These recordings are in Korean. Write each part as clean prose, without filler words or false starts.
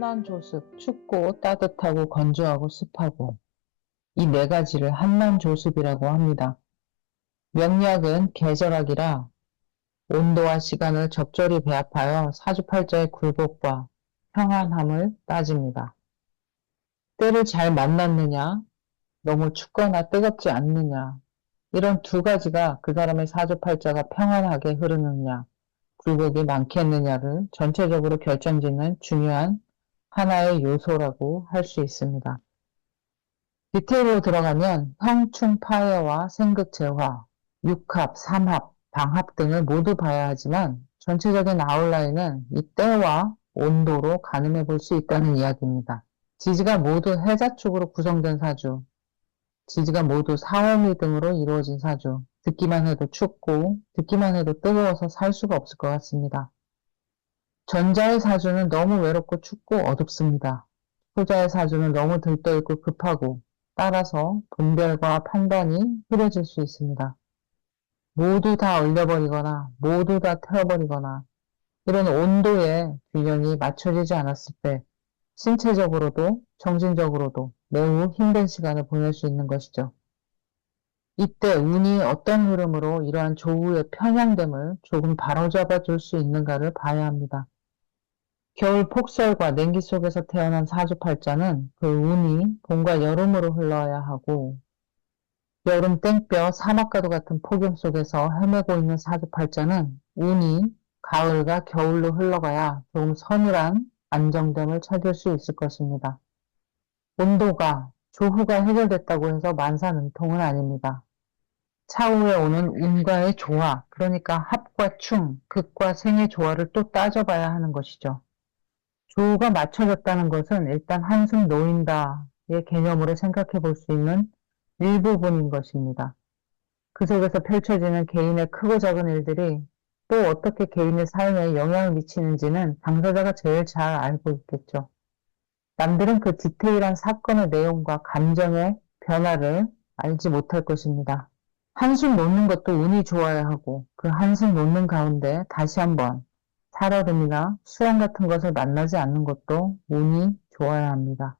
한난조습, 춥고 따뜻하고 건조하고 습하고 이 네 가지를 한난조습이라고 합니다. 명리학은 계절학이라 온도와 시간을 적절히 배합하여 사주팔자의 굴곡과 평안함을 따집니다. 때를 잘 만났느냐, 너무 춥거나 뜨겁지 않느냐, 이런 두 가지가 그 사람의 사주팔자가 평안하게 흐르느냐, 굴곡이 많겠느냐를 전체적으로 결정짓는 중요한 하나의 요소라고 할 수 있습니다. 디테일로 들어가면 형충파해와 생극재화, 육합, 삼합, 방합 등을 모두 봐야 하지만 전체적인 아웃라인은 이 때와 온도로 가늠해 볼 수 있다는 이야기입니다. 지지가 모두 해자축으로 구성된 사주, 지지가 모두 사오미 등으로 이루어진 사주, 듣기만 해도 춥고 듣기만 해도 뜨거워서 살 수가 없을 것 같습니다. 전자의 사주는 너무 외롭고 춥고 어둡습니다. 후자의 사주는 너무 들떠있고 급하고 따라서 분별과 판단이 흐려질 수 있습니다. 모두 다 얼려버리거나 모두 다 태워버리거나 이런 온도의 균형이 맞춰지지 않았을 때 신체적으로도 정신적으로도 매우 힘든 시간을 보낼 수 있는 것이죠. 이때 운이 어떤 흐름으로 이러한 조우의 편향됨을 조금 바로잡아 줄 수 있는가를 봐야 합니다. 겨울 폭설과 냉기 속에서 태어난 사주팔자는 그 운이 봄과 여름으로 흘러야 하고 여름 땡볕 사막과도 같은 폭염 속에서 헤매고 있는 사주팔자는 운이 가을과 겨울로 흘러가야 조금 서늘한 안정됨을 찾을 수 있을 것입니다. 온도가 조후가 해결됐다고 해서 만사능통은 아닙니다. 차후에 오는 운과의 조화, 그러니까 합과 충, 극과 생의 조화를 또 따져봐야 하는 것이죠. 조우가 맞춰졌다는 것은 일단 한숨 놓인다의 개념으로 생각해 볼 수 있는 일부분인 것입니다. 그 속에서 펼쳐지는 개인의 크고 작은 일들이 또 어떻게 개인의 삶에 영향을 미치는지는 당사자가 제일 잘 알고 있겠죠. 남들은 그 디테일한 사건의 내용과 감정의 변화를 알지 못할 것입니다. 한숨 놓는 것도 운이 좋아야 하고 그 한숨 놓는 가운데 다시 한번 살얼음이나 수영 같은 것을 만나지 않는 것도 운이 좋아야 합니다.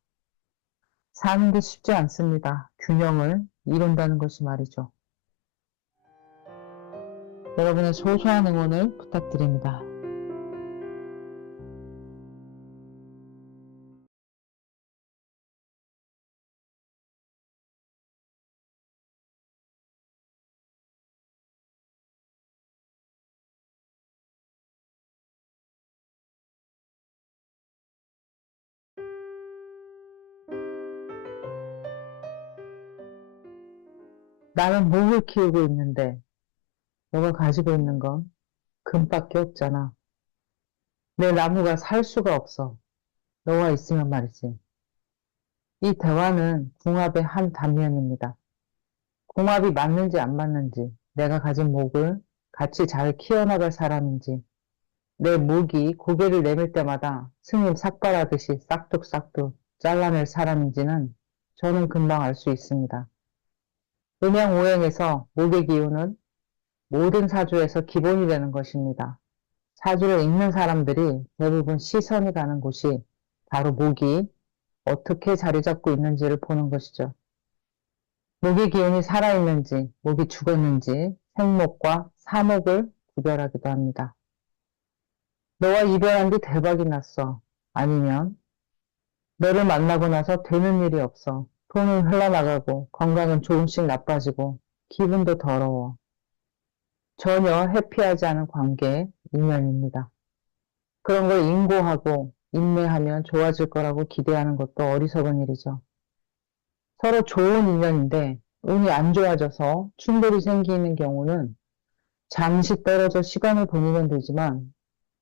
사는 게 쉽지 않습니다. 균형을 이룬다는 것이 말이죠. 여러분의 소소한 응원을 부탁드립니다. 나는 목을 키우고 있는데 너가 가지고 있는 건 금밖에 없잖아. 내 나무가 살 수가 없어. 너가 있으면 말이지. 이 대화는 궁합의 한 단면입니다. 궁합이 맞는지 안 맞는지, 내가 가진 목을 같이 잘 키워나갈 사람인지, 내 목이 고개를 내밀 때마다 스님 삭발하듯이 싹둑싹둑 잘라낼 사람인지는 저는 금방 알 수 있습니다. 음양오행에서 목의 기운은 모든 사주에서 기본이 되는 것입니다. 사주를 읽는 사람들이 대부분 시선이 가는 곳이 바로 목이 어떻게 자리 잡고 있는지를 보는 것이죠. 목의 기운이 살아있는지, 목이 죽었는지 생목과 사목을 구별하기도 합니다. 너와 이별한 뒤 대박이 났어. 아니면 너를 만나고 나서 되는 일이 없어. 돈은 흘러나가고 건강은 조금씩 나빠지고 기분도 더러워. 전혀 해피하지 않은 관계의 인연입니다. 그런 걸 인고하고 인내하면 좋아질 거라고 기대하는 것도 어리석은 일이죠. 서로 좋은 인연인데 운이 안 좋아져서 충돌이 생기는 경우는 잠시 떨어져 시간을 보내면 되지만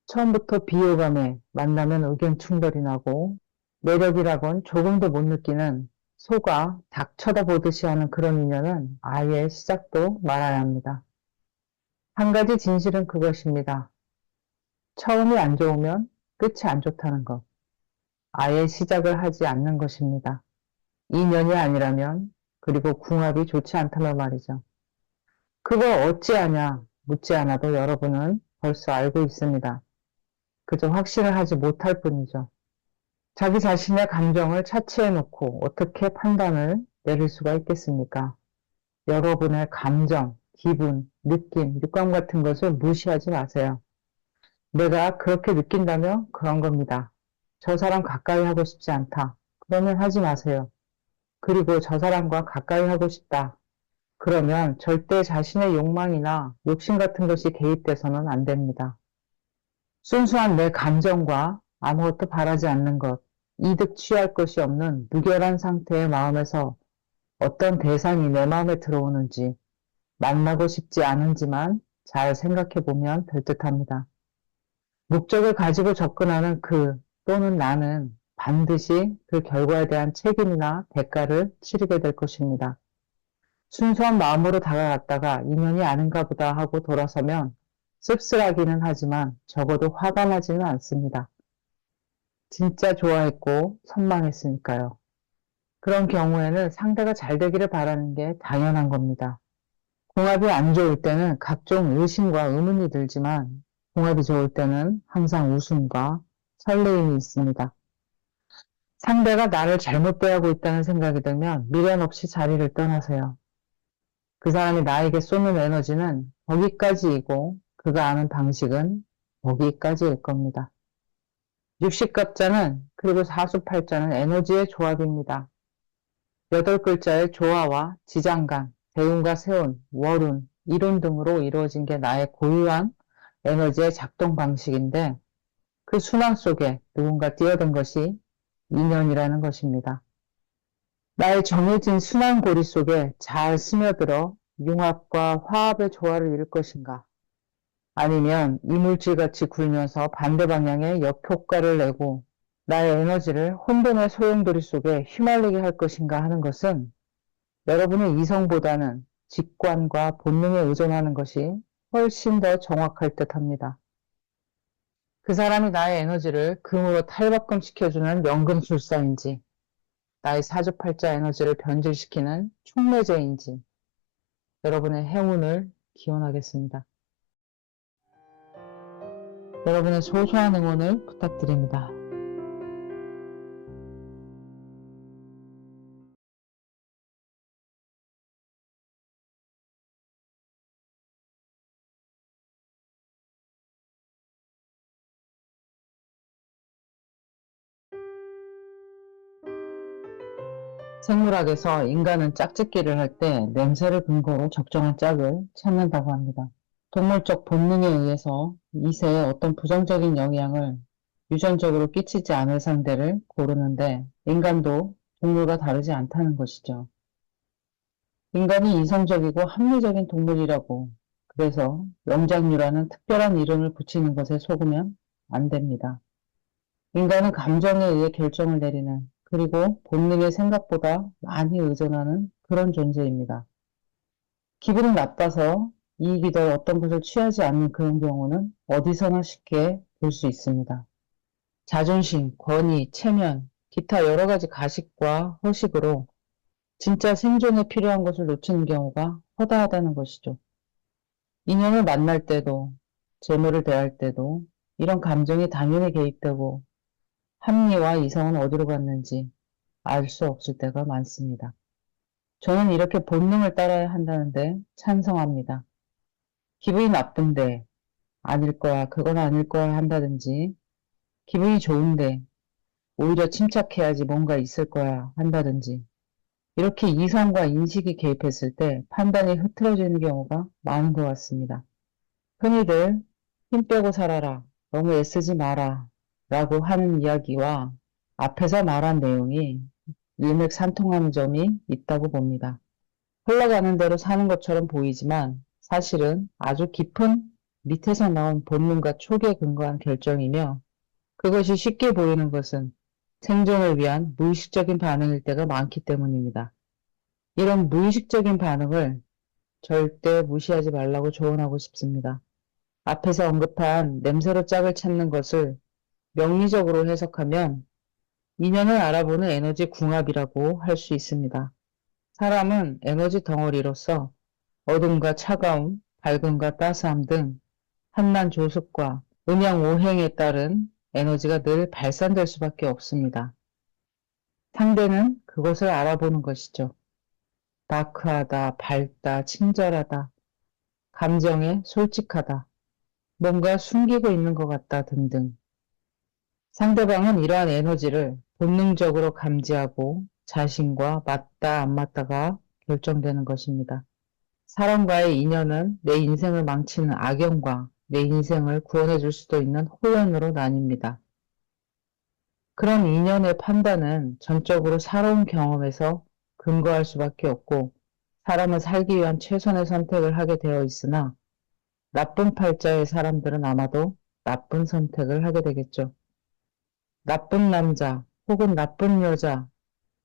처음부터 비호감에 만나면 의견 충돌이 나고 매력이라곤 조금도 못 느끼는 소가 닭 쳐다보듯이 하는 그런 인연은 아예 시작도 말아야 합니다. 한 가지 진실은 그것입니다. 처음이 안 좋으면 끝이 안 좋다는 것. 아예 시작을 하지 않는 것입니다. 인연이 아니라면 그리고 궁합이 좋지 않다면 말이죠. 그걸 어찌하냐 묻지 않아도 여러분은 벌써 알고 있습니다. 그저 확신을 하지 못할 뿐이죠. 자기 자신의 감정을 차치해 놓고 어떻게 판단을 내릴 수가 있겠습니까? 여러분의 감정, 기분, 느낌, 육감 같은 것을 무시하지 마세요. 내가 그렇게 느낀다면 그런 겁니다. 저 사람 가까이 하고 싶지 않다. 그러면 하지 마세요. 그리고 저 사람과 가까이 하고 싶다. 그러면 절대 자신의 욕망이나 욕심 같은 것이 개입돼서는 안 됩니다. 순수한 내 감정과 아무것도 바라지 않는 것, 이득 취할 것이 없는 무결한 상태의 마음에서 어떤 대상이 내 마음에 들어오는지 만나고 싶지 않은지만 잘 생각해 보면 될 듯합니다. 목적을 가지고 접근하는 또는 나는 반드시 그 결과에 대한 책임이나 대가를 치르게 될 것입니다. 순수한 마음으로 다가갔다가 인연이 아닌가 보다 하고 돌아서면 씁쓸하기는 하지만 적어도 화가 나지는 않습니다. 진짜 좋아했고 선망했으니까요. 그런 경우에는 상대가 잘 되기를 바라는 게 당연한 겁니다. 궁합이 안 좋을 때는 각종 의심과 의문이 들지만 궁합이 좋을 때는 항상 웃음과 설레임이 있습니다. 상대가 나를 잘못 대하고 있다는 생각이 들면 미련 없이 자리를 떠나세요. 그 사람이 나에게 쏘는 에너지는 거기까지이고 그가 아는 방식은 거기까지일 겁니다. 육식갑자는 그리고 사수팔자는 에너지의 조합입니다. 8글자의 조화와 지장간, 대운과 세운, 월운, 이론 등으로 이루어진 게 나의 고유한 에너지의 작동 방식인데 그 순환 속에 누군가 뛰어든 것이 인연이라는 것입니다. 나의 정해진 순환고리 속에 잘 스며들어 융합과 화합의 조화를 이룰 것인가? 아니면 이물질같이 굴면서 반대 방향의 역효과를 내고 나의 에너지를 혼돈의 소용돌이 속에 휘말리게 할 것인가 하는 것은 여러분의 이성보다는 직관과 본능에 의존하는 것이 훨씬 더 정확할 듯합니다. 그 사람이 나의 에너지를 금으로 탈바꿈시켜주는 연금술사인지 나의 사주팔자 에너지를 변질시키는 촉매제인지 여러분의 행운을 기원하겠습니다. 여러분의 소소한 응원을 부탁드립니다. 생물학에서 인간은 짝짓기를 할 때 냄새를 근거로 적정한 짝을 찾는다고 합니다. 동물적 본능에 의해서 이새에 어떤 부정적인 영향을 유전적으로 끼치지 않을 상대를 고르는데 인간도 동물과 다르지 않다는 것이죠. 인간이 이성적이고 합리적인 동물이라고 그래서 영장류라는 특별한 이름을 붙이는 것에 속으면 안 됩니다. 인간은 감정에 의해 결정을 내리는 그리고 본능의 생각보다 많이 의존하는 그런 존재입니다. 기분이 나빠서 이익이 될 어떤 것을 취하지 않는 그런 경우는 어디서나 쉽게 볼 수 있습니다. 자존심, 권위, 체면, 기타 여러 가지 가식과 허식으로 진짜 생존에 필요한 것을 놓치는 경우가 허다하다는 것이죠. 인연을 만날 때도, 재물을 대할 때도 이런 감정이 당연히 개입되고 합리와 이성은 어디로 갔는지 알 수 없을 때가 많습니다. 저는 이렇게 본능을 따라야 한다는데 찬성합니다. 기분이 나쁜데 아닐 거야, 그건 아닐 거야 한다든지 기분이 좋은데 오히려 침착해야지 뭔가 있을 거야 한다든지 이렇게 이성과 인식이 개입했을 때 판단이 흐트러지는 경우가 많은 것 같습니다. 흔히들 힘 빼고 살아라, 너무 애쓰지 마라 라고 하는 이야기와 앞에서 말한 내용이 일맥상통하는 점이 있다고 봅니다. 흘러가는 대로 사는 것처럼 보이지만 사실은 아주 깊은 밑에서 나온 본능과 촉에 근거한 결정이며 그것이 쉽게 보이는 것은 생존을 위한 무의식적인 반응일 때가 많기 때문입니다. 이런 무의식적인 반응을 절대 무시하지 말라고 조언하고 싶습니다. 앞에서 언급한 냄새로 짝을 찾는 것을 명리적으로 해석하면 인연을 알아보는 에너지 궁합이라고 할 수 있습니다. 사람은 에너지 덩어리로서 어둠과 차가움, 밝음과 따스함 등 한난 조습과 음양 오행에 따른 에너지가 늘 발산될 수밖에 없습니다. 상대는 그것을 알아보는 것이죠. 다크하다, 밝다, 친절하다, 감정에 솔직하다, 뭔가 숨기고 있는 것 같다 등등. 상대방은 이러한 에너지를 본능적으로 감지하고 자신과 맞다, 안 맞다가 결정되는 것입니다. 사람과의 인연은 내 인생을 망치는 악연과 내 인생을 구원해 줄 수도 있는 호연으로 나뉩니다. 그런 인연의 판단은 전적으로 살아온 경험에서 근거할 수밖에 없고 사람은 살기 위한 최선의 선택을 하게 되어 있으나 나쁜 팔자의 사람들은 아마도 나쁜 선택을 하게 되겠죠. 나쁜 남자 혹은 나쁜 여자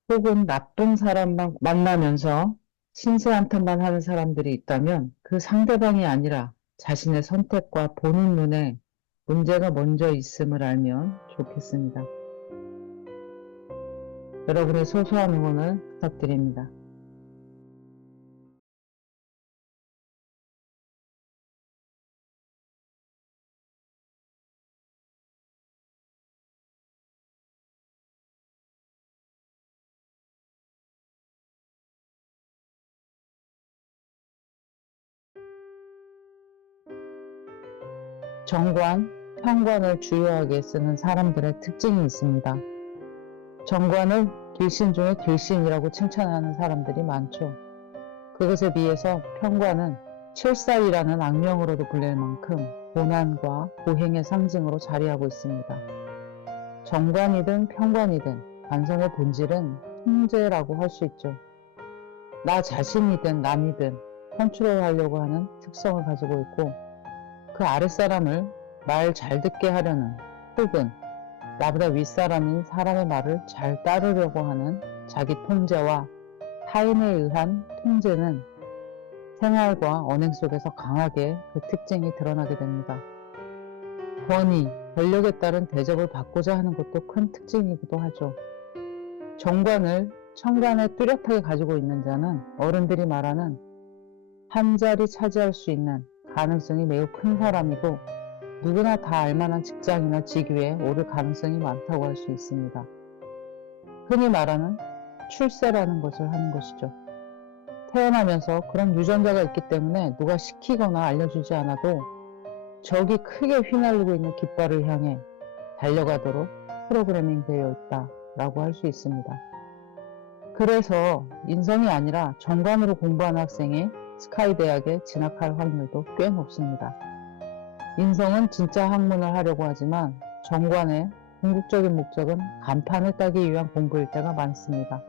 혹은 나쁜 사람만 만나면서 신세한탄만 하는 사람들이 있다면 그 상대방이 아니라 자신의 선택과 보는 눈에 문제가 먼저 있음을 알면 좋겠습니다. 여러분의 소소한 응원을 부탁드립니다. 정관, 편관을 주요하게 쓰는 사람들의 특징이 있습니다. 정관을 길신 중에 길신이라고 칭찬하는 사람들이 많죠. 그것에 비해서 편관은 칠살이라는 악명으로도 불릴 만큼 고난과 고행의 상징으로 자리하고 있습니다. 정관이든 편관이든 관성의 본질은 통제라고 할 수 있죠. 나 자신이든 남이든 컨트롤하려고 하는 특성을 가지고 있고 그 아랫사람을 말 잘 듣게 하려는 혹은 나보다 윗사람인 사람의 말을 잘 따르려고 하는 자기 통제와 타인에 의한 통제는 생활과 언행 속에서 강하게 그 특징이 드러나게 됩니다. 권위, 권력에 따른 대접을 받고자 하는 것도 큰 특징이기도 하죠. 정관을 천간에 뚜렷하게 가지고 있는 자는 어른들이 말하는 한 자리 차지할 수 있는 가능성이 매우 큰 사람이고 누구나 다 알만한 직장이나 직위에 오를 가능성이 많다고 할 수 있습니다. 흔히 말하는 출세라는 것을 하는 것이죠. 태어나면서 그런 유전자가 있기 때문에 누가 시키거나 알려주지 않아도 적이 크게 휘날리고 있는 깃발을 향해 달려가도록 프로그래밍 되어 있다라고 할 수 있습니다. 그래서 인성이 아니라 정관으로 공부하는 학생이 스카이 대학에 진학할 확률도 꽤 높습니다. 인성은 진짜 학문을 하려고 하지만 정관의 궁극적인 목적은 간판을 따기 위한 공부일 때가 많습니다.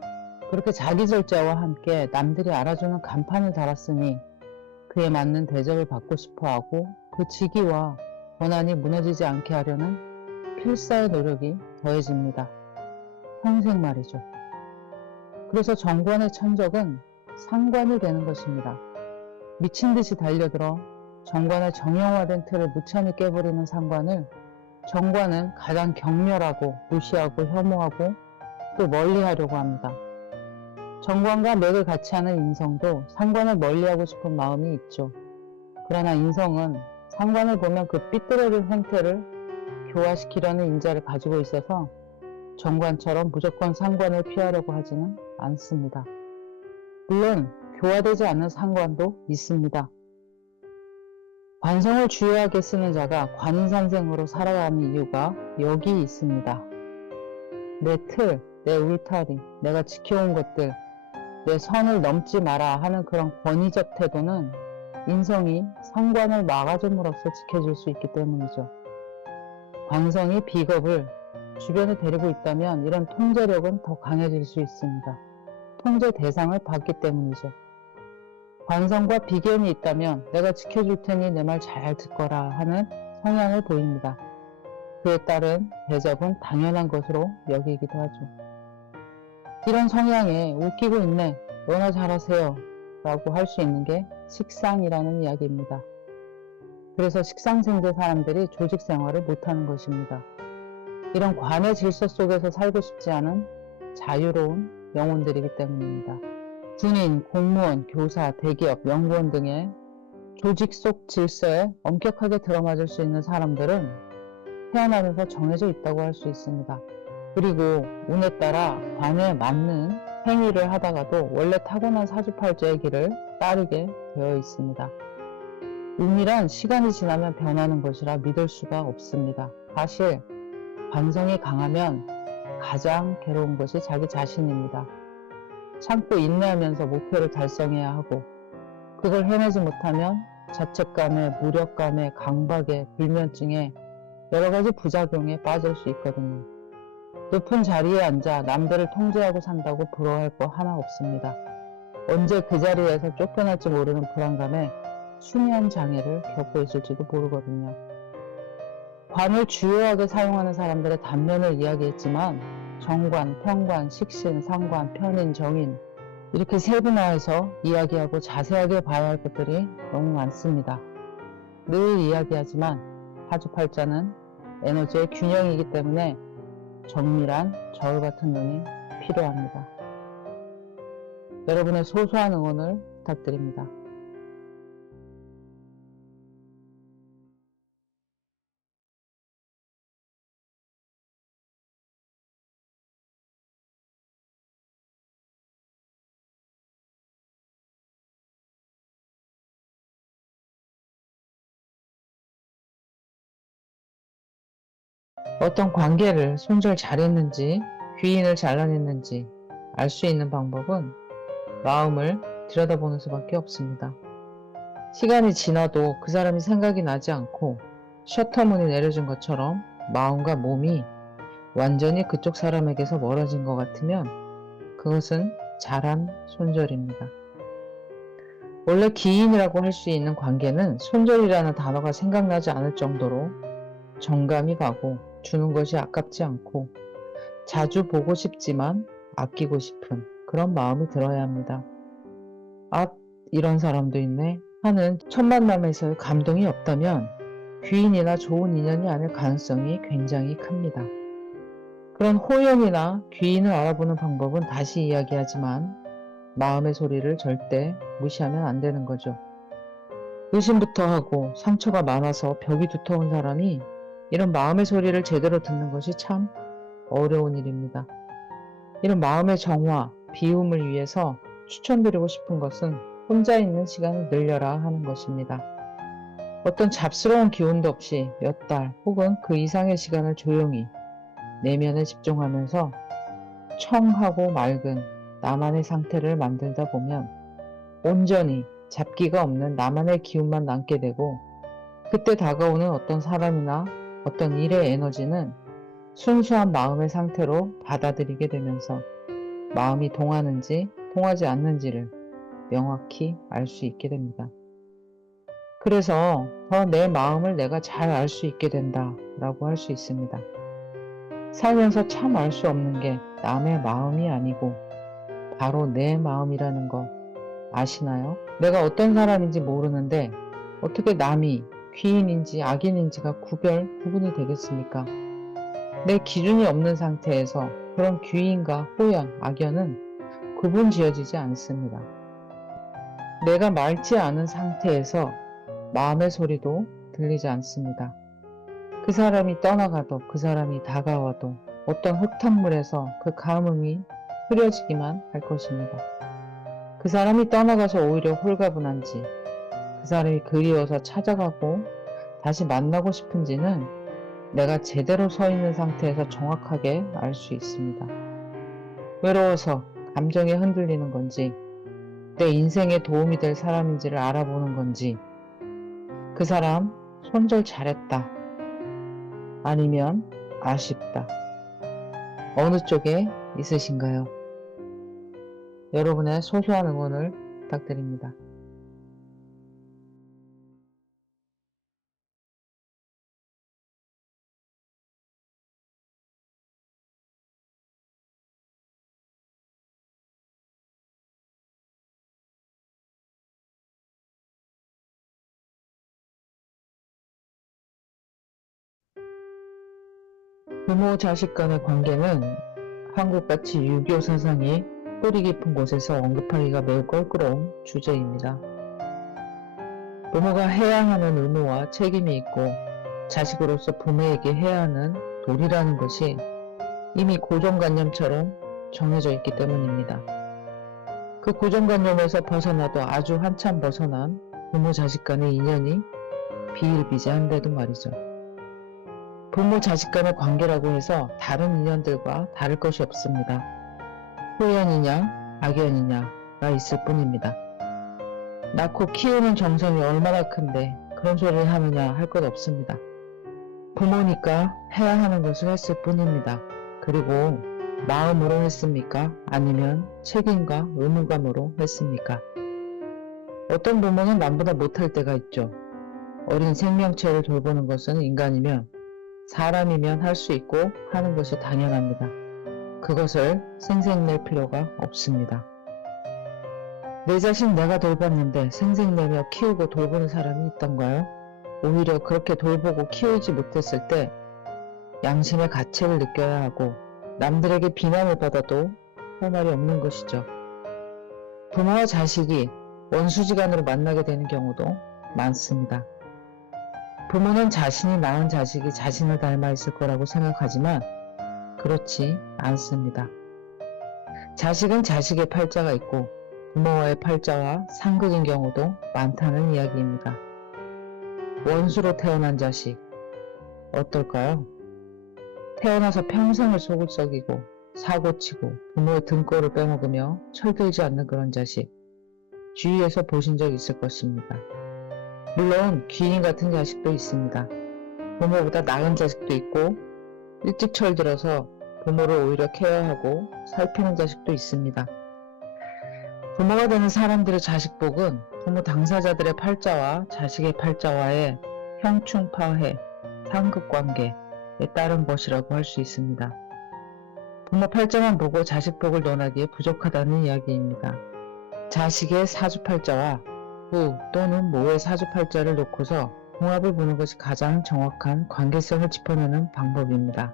그렇게 자기 절제와 함께 남들이 알아주는 간판을 달았으니 그에 맞는 대접을 받고 싶어하고 그 직위와 권한이 무너지지 않게 하려는 필사의 노력이 더해집니다. 평생 말이죠. 그래서 정관의 천적은 상관이 되는 것입니다. 미친 듯이 달려들어 정관의 정형화된 틀을 무참히 깨버리는 상관을 정관은 가장 경멸하고 무시하고 혐오하고 또 멀리하려고 합니다. 정관과 맥을 같이 하는 인성도 상관을 멀리하고 싶은 마음이 있죠. 그러나 인성은 상관을 보면 그 삐뚤어진 행태를 교화시키려는 인자를 가지고 있어서 정관처럼 무조건 상관을 피하려고 하지는 않습니다. 물론 교화되지 않는 상관도 있습니다. 관성을 주요하게 쓰는 자가 관인산생으로 살아야 하는 이유가 여기 있습니다. 내 틀, 내 울타리, 내가 지켜온 것들, 내 선을 넘지 마라 하는 그런 권위적 태도는 인성이 상관을 막아줌으로써 지켜질 수 있기 때문이죠. 관성이 비겁을 주변에 데리고 있다면 이런 통제력은 더 강해질 수 있습니다. 통제 대상을 받기 때문이죠. 관성과 비견이 있다면 내가 지켜줄 테니 내 말 잘 듣거라 하는 성향을 보입니다. 그에 따른 대접은 당연한 것으로 여기기도 하죠. 이런 성향에 웃기고 있네, 너나 잘하세요 라고 할 수 있는 게 식상이라는 이야기입니다. 그래서 식상생제 사람들이 조직 생활을 못하는 것입니다. 이런 관의 질서 속에서 살고 싶지 않은 자유로운 영혼들이기 때문입니다. 군인, 공무원, 교사, 대기업, 연구원 등의 조직 속 질서에 엄격하게 들어맞을 수 있는 사람들은 태어나면서 정해져 있다고 할 수 있습니다. 그리고 운에 따라 관에 맞는 행위를 하다가도 원래 타고난 사주팔자의 길을 따르게 되어 있습니다. 운이란 시간이 지나면 변하는 것이라 믿을 수가 없습니다. 사실 관성이 강하면 가장 괴로운 것이 자기 자신입니다. 참고 인내하면서 목표를 달성해야 하고, 그걸 해내지 못하면 자책감에, 무력감에, 강박에, 불면증에, 여러 가지 부작용에 빠질 수 있거든요. 높은 자리에 앉아 남들을 통제하고 산다고 부러워할 거 하나 없습니다. 언제 그 자리에서 쫓겨날지 모르는 불안감에 수면 장애를 겪고 있을지도 모르거든요. 관을 주요하게 사용하는 사람들의 단면을 이야기했지만 정관, 평관, 식신, 상관, 편인, 정인 이렇게 세분화해서 이야기하고 자세하게 봐야 할 것들이 너무 많습니다. 늘 이야기하지만 사주팔자는 에너지의 균형이기 때문에 정밀한 저울 같은 눈이 필요합니다. 여러분의 소소한 응원을 부탁드립니다. 어떤 관계를 손절 잘했는지, 귀인을 잘라냈는지 알 수 있는 방법은 마음을 들여다보는 수밖에 없습니다. 시간이 지나도 그 사람이 생각이 나지 않고 셔터문이 내려진 것처럼 마음과 몸이 완전히 그쪽 사람에게서 멀어진 것 같으면 그것은 잘한 손절입니다. 원래 기인이라고 할 수 있는 관계는 손절이라는 단어가 생각나지 않을 정도로 정감이 가고 주는 것이 아깝지 않고 자주 보고 싶지만 아끼고 싶은 그런 마음이 들어야 합니다. 아, 이런 사람도 있네 하는 첫 만남에서의 감동이 없다면 귀인이나 좋은 인연이 아닐 가능성이 굉장히 큽니다. 그런 호연이나 귀인을 알아보는 방법은 다시 이야기하지만 마음의 소리를 절대 무시하면 안 되는 거죠. 의심부터 하고 상처가 많아서 벽이 두터운 사람이 이런 마음의 소리를 제대로 듣는 것이 참 어려운 일입니다. 이런 마음의 정화, 비움을 위해서 추천드리고 싶은 것은 혼자 있는 시간을 늘려라 하는 것입니다. 어떤 잡스러운 기운도 없이 몇 달 혹은 그 이상의 시간을 조용히 내면에 집중하면서 청하고 맑은 나만의 상태를 만들다 보면 온전히 잡기가 없는 나만의 기운만 남게 되고, 그때 다가오는 어떤 사람이나 어떤 일의 에너지는 순수한 마음의 상태로 받아들이게 되면서 마음이 통하는지 통하지 않는지를 명확히 알 수 있게 됩니다. 그래서 더 내 마음을 내가 잘 알 수 있게 된다라고 할 수 있습니다. 살면서 참 알 수 없는 게 남의 마음이 아니고 바로 내 마음이라는 거 아시나요? 내가 어떤 사람인지 모르는데 어떻게 남이 귀인인지 악인인지가 구분이 되겠습니까? 내 기준이 없는 상태에서 그런 귀인과 호연, 악연은 구분 지어지지 않습니다. 내가 맑지 않은 상태에서 마음의 소리도 들리지 않습니다. 그 사람이 떠나가도 그 사람이 다가와도 어떤 흙탕물에서 그 감흥이 흐려지기만 할 것입니다. 그 사람이 떠나가서 오히려 홀가분한지, 그 사람이 그리워서 찾아가고 다시 만나고 싶은지는 내가 제대로 서 있는 상태에서 정확하게 알 수 있습니다. 외로워서 감정에 흔들리는 건지, 내 인생에 도움이 될 사람인지를 알아보는 건지, 그 사람 손절 잘했다, 아니면 아쉽다. 어느 쪽에 있으신가요? 여러분의 소소한 응원을 부탁드립니다. 부모 자식 간의 관계는 한국같이 유교 사상이 뿌리 깊은 곳에서 언급하기가 매우 껄끄러운 주제입니다. 부모가 해야 하는 의무와 책임이 있고 자식으로서 부모에게 해야 하는 도리라는 것이 이미 고정관념처럼 정해져 있기 때문입니다. 그 고정관념에서 벗어나도 아주 한참 벗어난 부모 자식 간의 인연이 비일비재한데도 말이죠. 부모 자식 간의 관계라고 해서 다른 인연들과 다를 것이 없습니다. 호연이냐 악연이냐가 있을 뿐입니다. 낳고 키우는 정성이 얼마나 큰데 그런 소리를 하느냐 할 것 없습니다. 부모니까 해야 하는 것을 했을 뿐입니다. 그리고 마음으로 했습니까? 아니면 책임과 의무감으로 했습니까? 어떤 부모는 남보다 못할 때가 있죠. 어린 생명체를 돌보는 것은 인간이면 사람이면 할 수 있고 하는 것이 당연합니다. 그것을 생색낼 필요가 없습니다. 내 자신 내가 돌봤는데 생색내며 키우고 돌보는 사람이 있던가요? 오히려 그렇게 돌보고 키우지 못했을 때 양심의 가책을 느껴야 하고 남들에게 비난을 받아도 할 말이 없는 것이죠. 부모와 자식이 원수지간으로 만나게 되는 경우도 많습니다. 부모는 자신이 낳은 자식이 자신을 닮아 있을 거라고 생각하지만 그렇지 않습니다. 자식은 자식의 팔자가 있고 부모와의 팔자와 상극인 경우도 많다는 이야기입니다. 원수로 태어난 자식 어떨까요? 태어나서 평생을 속을 썩이고 사고치고 부모의 등골을 빼먹으며 철들지 않는 그런 자식 주위에서 보신 적 있을 것입니다. 물론 귀인 같은 자식도 있습니다. 부모보다 나은 자식도 있고 일찍 철들어서 부모를 오히려 케어하고 살피는 자식도 있습니다. 부모가 되는 사람들의 자식복은 부모 당사자들의 팔자와 자식의 팔자와의 형충파해, 상극관계에 따른 것이라고 할 수 있습니다. 부모 팔자만 보고 자식복을 논하기에 부족하다는 이야기입니다. 자식의 사주팔자와 부 또는 모의 사주팔자를 놓고서 궁합을 보는 것이 가장 정확한 관계성을 짚어내는 방법입니다.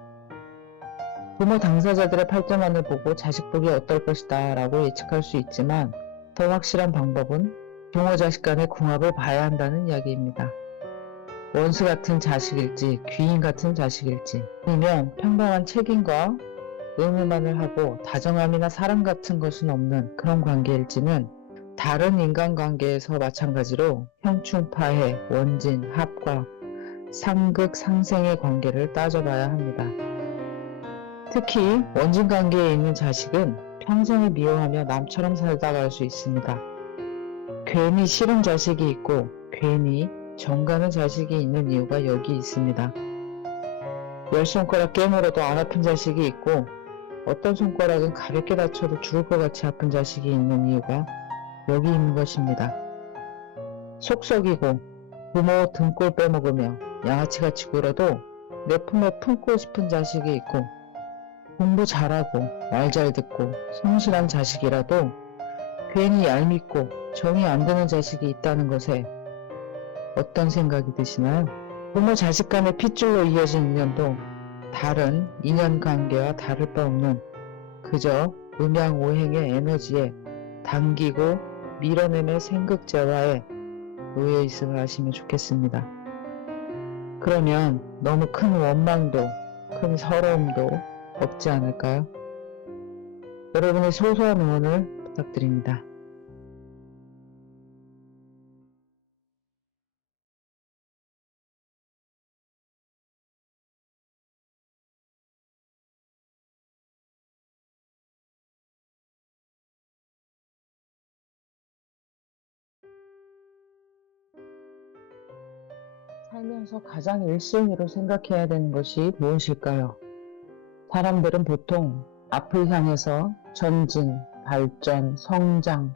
부모 당사자들의 팔자만을 보고 자식복이 어떨 것이다 라고 예측할 수 있지만 더 확실한 방법은 부모 자식 간의 궁합을 봐야 한다는 이야기입니다. 원수 같은 자식일지 귀인 같은 자식일지 아니면 평범한 책임과 의무만을 하고 다정함이나 사랑 같은 것은 없는 그런 관계일지는 다른 인간관계에서 마찬가지로 형충파해, 원진, 합과, 상극, 상생의 관계를 따져봐야 합니다. 특히 원진관계에 있는 자식은 평생을 미워하며 남처럼 살다갈 수 있습니다. 괜히 싫은 자식이 있고 괜히 정가는 자식이 있는 이유가 여기 있습니다. 10손가락 깨물어도 안 아픈 자식이 있고 어떤 손가락은 가볍게 다쳐도 죽을 것 같이 아픈 자식이 있는 이유가 여기 있는 것입니다. 속썩이고 부모 등골 빼먹으며 양아치같이 굴어도 내 품에 품고 싶은 자식이 있고 공부 잘하고 말 잘 듣고 성실한 자식이라도 괜히 얄밉고 정이 안 드는 자식이 있다는 것에 어떤 생각이 드시나요? 부모 자식 간의 핏줄로 이어진 인연도 다른 인연관계와 다를 바 없는 그저 음양오행의 에너지에 당기고 밀어내는 생극재화에 놓여 있음을 아시면 좋겠습니다. 그러면 너무 큰 원망도 큰 서러움도 없지 않을까요? 여러분의 소소한 응원을 부탁드립니다. 살면서 가장 1순위로 생각해야 되는 것이 무엇일까요? 사람들은 보통 앞을 향해서 전진, 발전, 성장,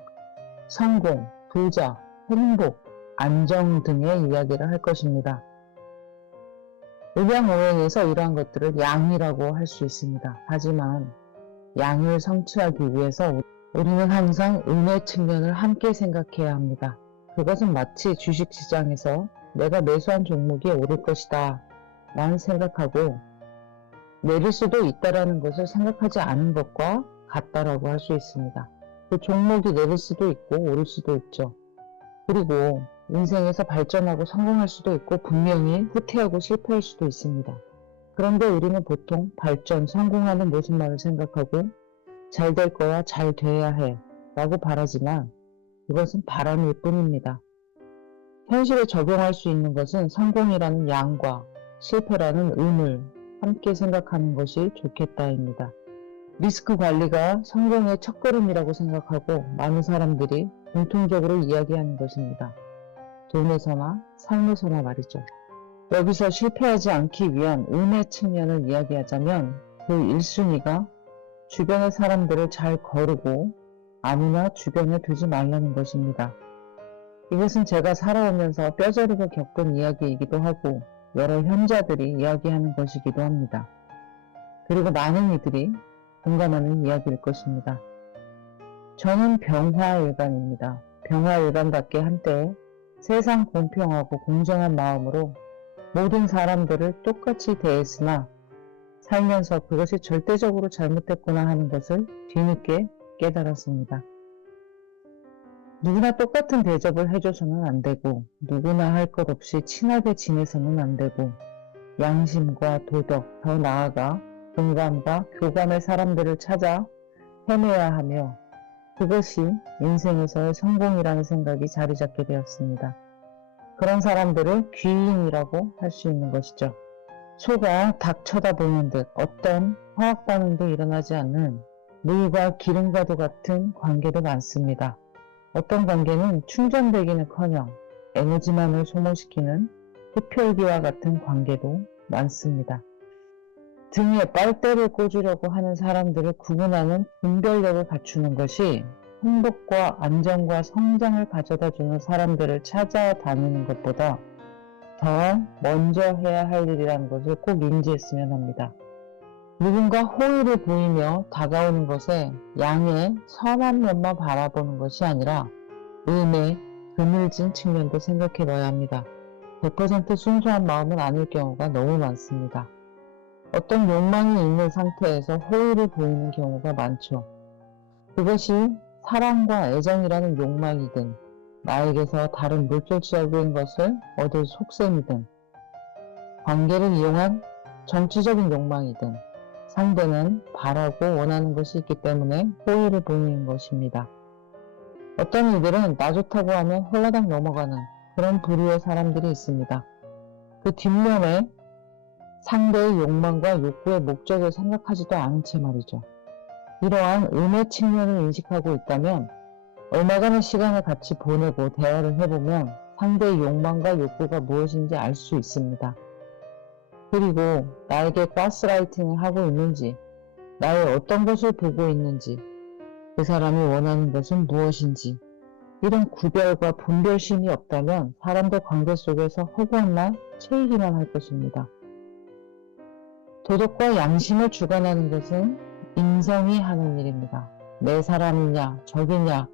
성공, 부자, 행복, 안정 등의 이야기를 할 것입니다. 음양오행에서 이러한 것들을 양이라고 할 수 있습니다. 하지만 양을 성취하기 위해서 우리는 항상 음의 측면을 함께 생각해야 합니다. 그것은 마치 주식시장에서 내가 매수한 종목이 오를 것이다 라는 생각하고 내릴 수도 있다라는 것을 생각하지 않은 것과 같다라고 할 수 있습니다. 그 종목이 내릴 수도 있고 오를 수도 있죠. 그리고 인생에서 발전하고 성공할 수도 있고 분명히 후퇴하고 실패할 수도 있습니다. 그런데 우리는 보통 발전, 성공하는 모습만을 생각하고 잘 될 거야, 잘 돼야 해 라고 바라지만 그것은 바람일 뿐입니다. 현실에 적용할 수 있는 것은 성공이라는 양과 실패라는 음을 함께 생각하는 것이 좋겠다입니다. 리스크 관리가 성공의 첫걸음이라고 생각하고 많은 사람들이 공통적으로 이야기하는 것입니다. 돈에서나 삶에서나 말이죠. 여기서 실패하지 않기 위한 음의 측면을 이야기하자면 그 1순위가 주변의 사람들을 잘 거르고 아무나 주변에 두지 말라는 것입니다. 이것은 제가 살아오면서 뼈저리게 겪은 이야기이기도 하고 여러 현자들이 이야기하는 것이기도 합니다. 그리고 많은 이들이 공감하는 이야기일 것입니다. 저는 병화일간입니다. 병화일간답게 한때 세상 공평하고 공정한 마음으로 모든 사람들을 똑같이 대했으나 살면서 그것이 절대적으로 잘못됐구나 하는 것을 뒤늦게 깨달았습니다. 누구나 똑같은 대접을 해줘서는 안 되고 누구나 할 것 없이 친하게 지내서는 안 되고 양심과 도덕, 더 나아가 공감과 교감의 사람들을 찾아 헤매야 하며 그것이 인생에서의 성공이라는 생각이 자리 잡게 되었습니다. 그런 사람들을 귀인이라고 할 수 있는 것이죠. 소가 닭 쳐다보는 듯 어떤 화학 반응도 일어나지 않는 물과 기름과도 같은 관계도 많습니다. 어떤 관계는 충전되기는커녕 에너지만을 소모시키는 흡혈귀와 같은 관계도 많습니다. 등에 빨대를 꽂으려고 하는 사람들을 구분하는 분별력을 갖추는 것이 행복과 안정과 성장을 가져다주는 사람들을 찾아다니는 것보다 더 먼저 해야 할 일이라는 것을 꼭 인지했으면 합니다. 누군가 호의를 보이며 다가오는 것에 양의 선한 면만 바라보는 것이 아니라 음의 그늘진 측면도 생각해 봐야 합니다. 100% 순수한 마음은 아닐 경우가 너무 많습니다. 어떤 욕망이 있는 상태에서 호의를 보이는 경우가 많죠. 그것이 사랑과 애정이라는 욕망이든 나에게서 다른 물질적인 것을 얻을 속셈이든 관계를 이용한 정치적인 욕망이든 상대는 바라고 원하는 것이 있기 때문에 호의를 보이는 것입니다. 어떤 이들은 나 좋다고 하면 홀라당 넘어가는 그런 부류의 사람들이 있습니다. 그 뒷면에 상대의 욕망과 욕구의 목적을 생각하지도 않은 채 말이죠. 이러한 음의 측면을 인식하고 있다면 얼마간의 시간을 같이 보내고 대화를 해보면 상대의 욕망과 욕구가 무엇인지 알 수 있습니다. 그리고 나에게 가스라이팅을 하고 있는지, 나의 어떤 것을 보고 있는지, 그 사람이 원하는 것은 무엇인지 이런 구별과 분별심이 없다면 사람들 관계 속에서 허구한 말 채이기만 할 것입니다. 도덕과 양심을 주관하는 것은 인성이 하는 일입니다. 내 사람이냐 적이냐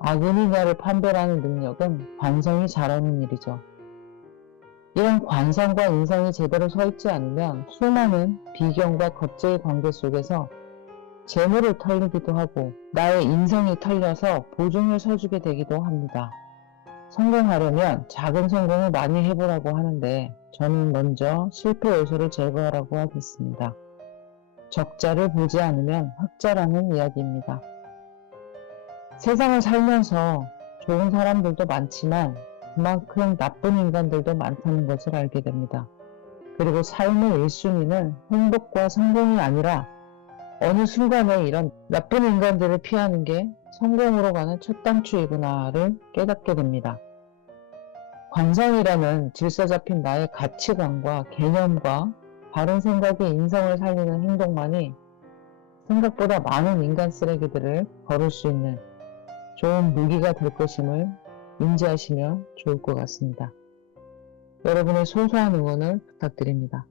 악인이냐를 판별하는 능력은 관성이 잘하는 일이죠. 이런 관성과 인성이 제대로 서 있지 않으면 수많은 비경과 겁제의 관계 속에서 재물을 털리기도 하고 나의 인성이 털려서 보증을 서주게 되기도 합니다. 성공하려면 작은 성공을 많이 해보라고 하는데 저는 먼저 실패 요소를 제거하라고 하겠습니다. 적자를 보지 않으면 흑자라는 이야기입니다. 세상을 살면서 좋은 사람들도 많지만 그만큼 나쁜 인간들도 많다는 것을 알게 됩니다. 그리고 삶의 1순위는 행복과 성공이 아니라 어느 순간에 이런 나쁜 인간들을 피하는 게 성공으로 가는 첫 단추이구나를 깨닫게 됩니다. 관성이라는 질서 잡힌 나의 가치관과 개념과 바른 생각의 인성을 살리는 행동만이 생각보다 많은 인간 쓰레기들을 거를 수 있는 좋은 무기가 될 것임을 인지하시면 좋을 것 같습니다. 여러분의 소소한 응원을 부탁드립니다.